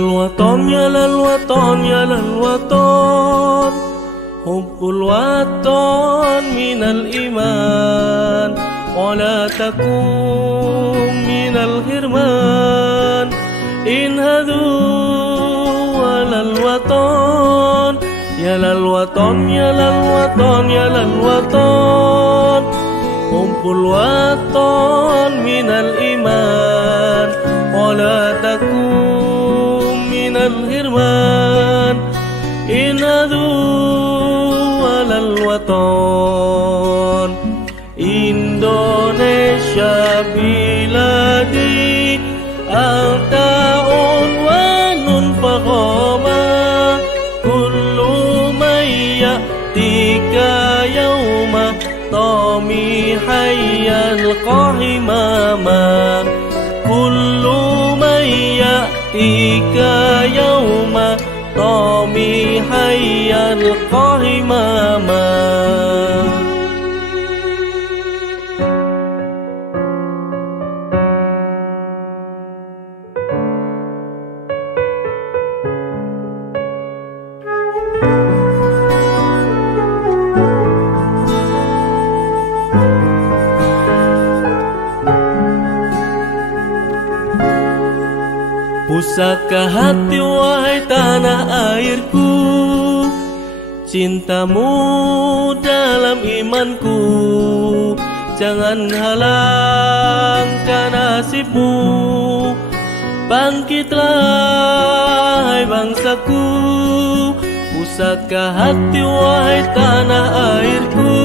للوطن يا للوطن يا للوطن، حب الوطن من الإيمان، ولا تكن من الحرمان. انهضوا على الوطن يا للوطن يا للوطن يا للوطن، حب الوطن من الإيمان، ولا تكن من الحرمان. انهضوا على الوطن. Indonesia biladi anta unwanun faqama, kullu man ya'tika yawma طامحا يلقى هماما، كل من يأتيك يوم طامحا يلقى هماما. Pusaka hati wahai tanah airku, cintamu dalam imanku, jangan halangkan nasibmu. Bangkitlah hai bangsaku, pusaka hati wahai tanah airku,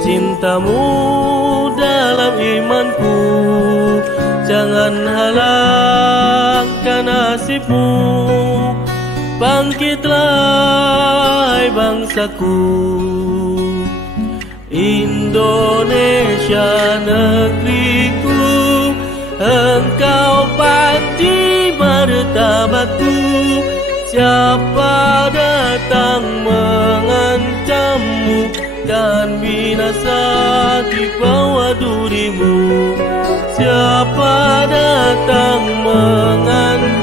cintamu dalam imanku, jangan halangkan nasibmu. Bangkitlah hai bangsaku. Indonesia negeriku, engkau pasti martabatku. Siapa datang mengancammu, dan binasa di bawah durimu. Siapa datang mengancammu,